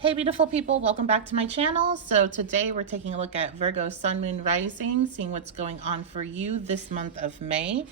Hey beautiful people, welcome back to my channel. So today we're taking a look at Virgo Sun, Moon, Rising, seeing what's going on for you this month of May.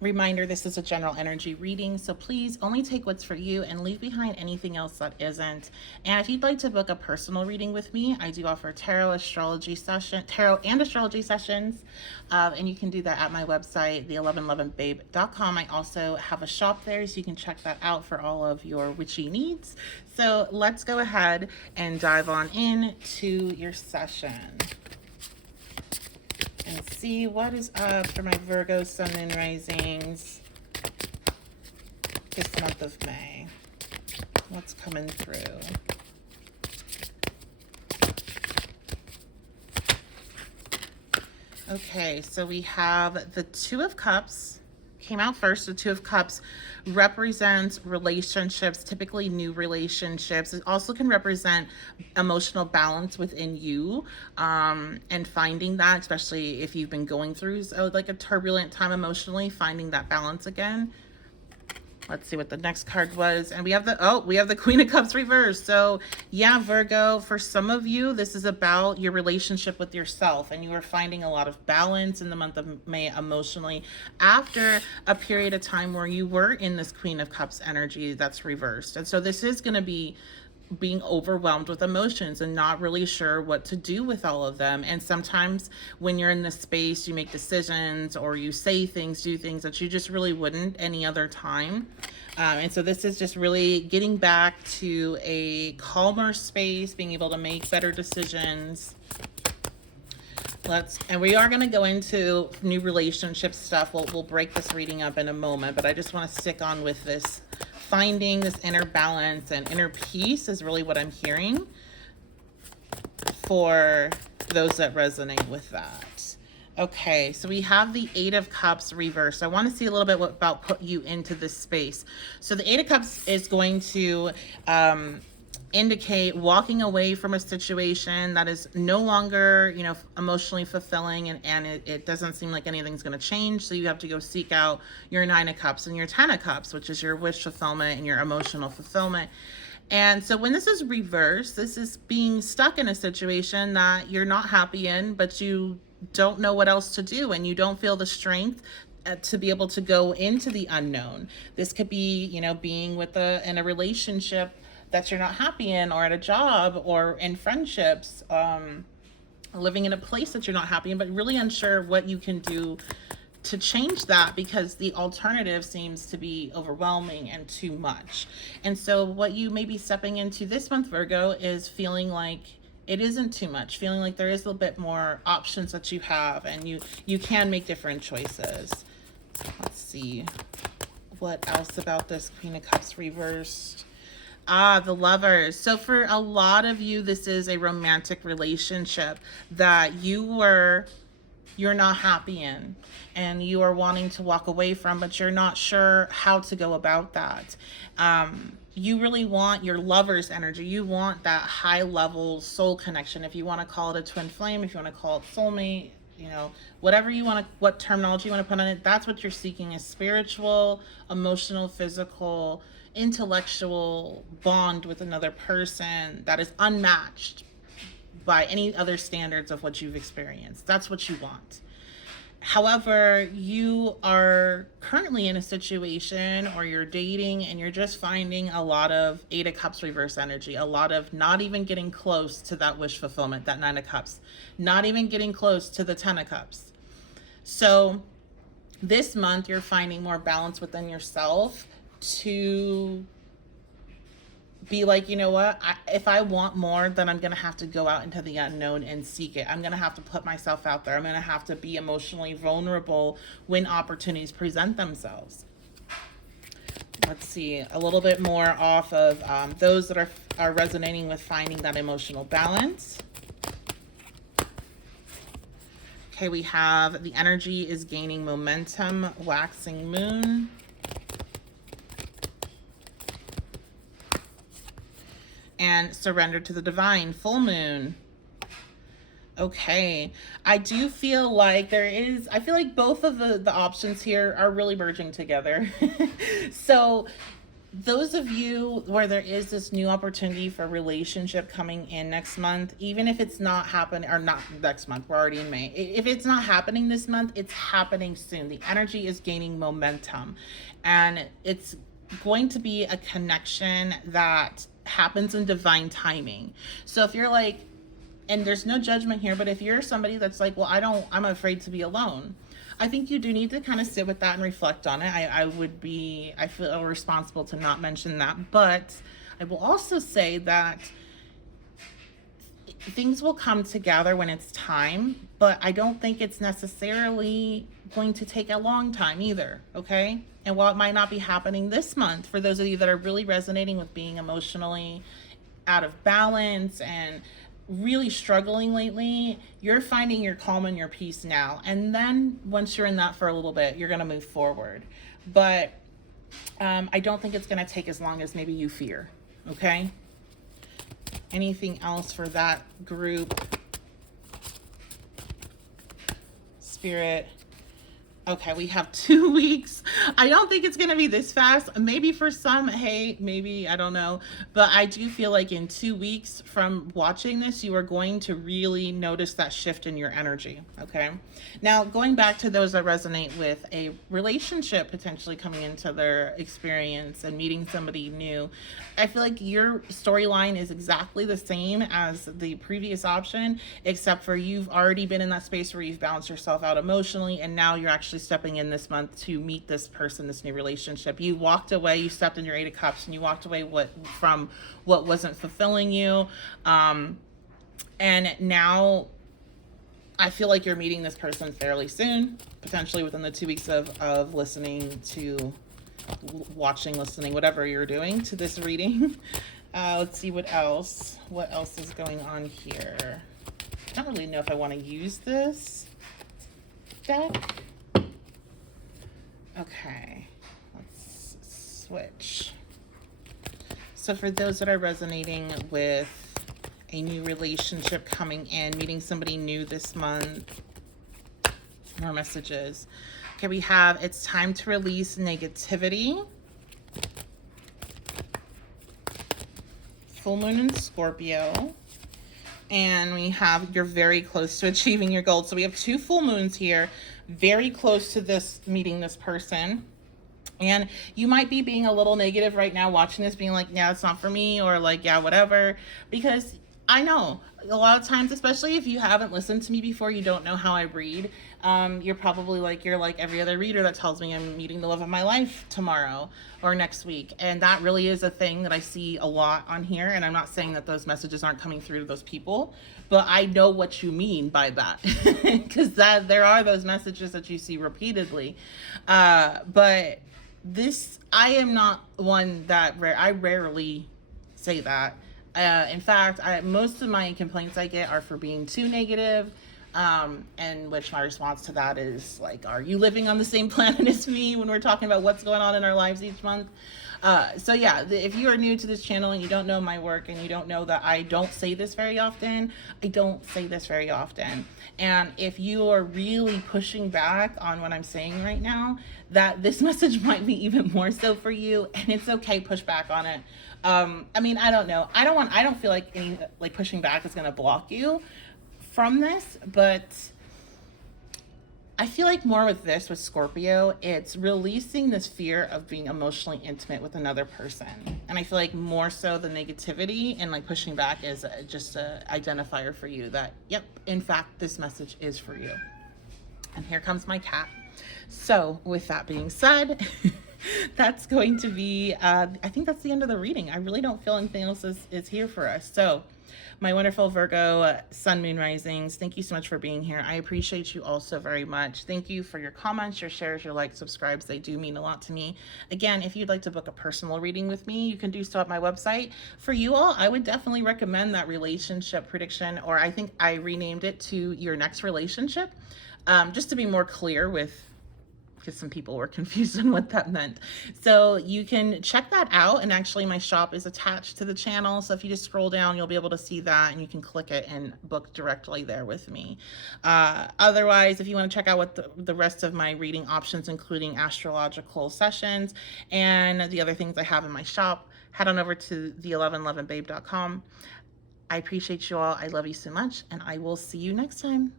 Reminder, this is a general energy reading, so please only take what's for you and leave behind anything else that isn't. And if you'd like to book a personal reading with me, I do offer tarot and astrology sessions, and you can do that at my website, the1111babe.com. I also have a shop there, so you can check that out for all of your witchy needs. So let's go ahead and dive on in to your session and see what is up for my Virgo Sun and Risings this month of May. What's coming through? Okay, so we have the Two of Cups came out first. The Two of Cups represents relationships, typically new relationships. It also can represent emotional balance within you, and finding that, especially if you've been going through like a turbulent time emotionally, finding that balance again. Let's see what the next card was. And we have the Queen of Cups reversed. So yeah, Virgo, for some of you, this is about your relationship with yourself, and you are finding a lot of balance in the month of May emotionally after a period of time where you were in this Queen of Cups energy that's reversed. And so this is going to be being overwhelmed with emotions and not really sure what to do with all of them. And sometimes when you're in this space, you make decisions or you say things, do things that you just really wouldn't any other time. And so this is just really getting back to a calmer space, being able to make better decisions. And we are going to go into new relationship stuff. We'll break this reading up in a moment, but I just want to stick on with this. Finding this inner balance and inner peace is really what I'm hearing for those that resonate with that. Okay, so we have the Eight of Cups reversed. I want to see a little bit about put you into this space. So the Eight of Cups is going to indicate walking away from a situation that is no longer, emotionally fulfilling, and it doesn't seem like anything's going to change. So you have to go seek out your Nine of Cups and your Ten of Cups, which is your wish fulfillment and your emotional fulfillment. And so when this is reversed, this is being stuck in a situation that you're not happy in, but you don't know what else to do, and you don't feel the strength to be able to go into the unknown. This could be, being in a relationship that you're not happy in, or at a job, or in friendships, living in a place that you're not happy in, but really unsure what you can do to change that, because the alternative seems to be overwhelming and too much. And so what you may be stepping into this month, Virgo, is feeling like it isn't too much, feeling like there is a little bit more options that you have, and you can make different choices. Let's see what else about this Queen of Cups reversed. The Lovers. So for a lot of you, this is a romantic relationship that you're not happy in, and you are wanting to walk away from, but you're not sure how to go about that. You really want your lover's energy. You want that high level soul connection. If you want to call it a twin flame, if you want to call it soulmate, whatever what terminology you want to put on it, that's what you're seeking: is spiritual, emotional, physical, intellectual bond with another person that is unmatched by any other standards of what you've experienced. That's what you want. However, you are currently in a situation, or you're dating, and you're just finding a lot of Eight of Cups reverse energy, a lot of not even getting close to that wish fulfillment, that Nine of Cups, not even getting close to the Ten of Cups. So this month, you're finding more balance within yourself to be like, if I want more, then I'm going to have to go out into the unknown and seek it. I'm going to have to put myself out there. I'm going to have to be emotionally vulnerable when opportunities present themselves. Let's see a little bit more off of those that are resonating with finding that emotional balance. Okay, we have the energy is gaining momentum, waxing moon. And surrender to the divine, full moon. Okay, I do feel like I feel like both of the options here are really merging together. So those of you where there is this new opportunity for relationship coming in next month, even if it's not happening, or not next month, we're already in May. If it's not happening this month, it's happening soon. The energy is gaining momentum, and it's going to be a connection that happens in divine timing. So if you're like, and there's no judgment here, but if you're somebody that's like, well, I'm afraid to be alone, I think you do need to kind of sit with that and reflect on it. I feel responsible to not mention that, but I will also say that things will come together when it's time, but I don't think it's necessarily going to take a long time either, okay? And while it might not be happening this month, for those of you that are really resonating with being emotionally out of balance and really struggling lately, you're finding your calm and your peace now. And then once you're in that for a little bit, you're going to move forward. But I don't think it's going to take as long as maybe you fear. Okay? Anything else for that group? Spirit. Okay, we have 2 weeks. I don't think it's going to be this fast. Maybe for some, hey, maybe, I don't know. But I do feel like in 2 weeks from watching this, you are going to really notice that shift in your energy, okay? Now, going back to those that resonate with a relationship potentially coming into their experience and meeting somebody new, I feel like your storyline is exactly the same as the previous option, except for you've already been in that space where you've balanced yourself out emotionally, and now you're actually stepping in this month to meet this person, this new relationship. You walked away, you stepped in your Eight of Cups, and you walked away from what wasn't fulfilling you. And now I feel like you're meeting this person fairly soon, potentially within the 2 weeks of listening to, watching, listening, whatever you're doing to this reading. Let's see what else is going on here. I don't really know if I want to use this deck. Okay, let's switch. So for those that are resonating with a new relationship coming in, meeting somebody new this month, more messages. Okay, we have, it's time to release negativity. Full moon in Scorpio. And we have, you're very close to achieving your goals. So we have 2 full moons here, very close to this, meeting this person. And you might be being a little negative right now watching this, being like, yeah, it's not for me, or like, yeah, whatever. Because I know a lot of times, especially if you haven't listened to me before, you don't know how I read. You're probably like, you're like every other reader that tells me I'm meeting the love of my life tomorrow or next week. And that really is a thing that I see a lot on here. And I'm not saying that those messages aren't coming through to those people, but I know what you mean by that, because that there are those messages that you see repeatedly. But this, I am not one that I rarely say that. In fact, most of my complaints I get are for being too negative, and which my response to that is like, are you living on the same planet as me when we're talking about what's going on in our lives each month? So yeah, if you are new to this channel and you don't know my work and you don't know that I don't say this very often, I don't say this very often. And if you are really pushing back on what I'm saying right now, that this message might be even more so for you, and it's okay, push back on it. I mean, I don't know. I don't feel like any, like, pushing back is going to block you from this, but I feel like more with this, with Scorpio, it's releasing this fear of being emotionally intimate with another person. And I feel like more so the negativity and like pushing back is just a identifier for you that, yep, in fact, this message is for you. And here comes my cat. So with that being said, that's going to be, I think that's the end of the reading. I really don't feel anything else is here for us. So my wonderful Virgo Sun, Moon, Risings, thank you so much for being here. I appreciate you all so very much. Thank you for your comments, your shares, your likes, subscribes. They do mean a lot to me. Again, if you'd like to book a personal reading with me, you can do so at my website. For you all, I would definitely recommend that relationship prediction, or I think I renamed it to your next relationship, just to be more clear with because some people were confused on what that meant. So you can check that out. And actually my shop is attached to the channel. So if you just scroll down, you'll be able to see that and you can click it and book directly there with me. Otherwise, if you want to check out what the rest of my reading options, including astrological sessions and the other things I have in my shop, head on over to the1111babe.com. I appreciate you all. I love you so much. And I will see you next time.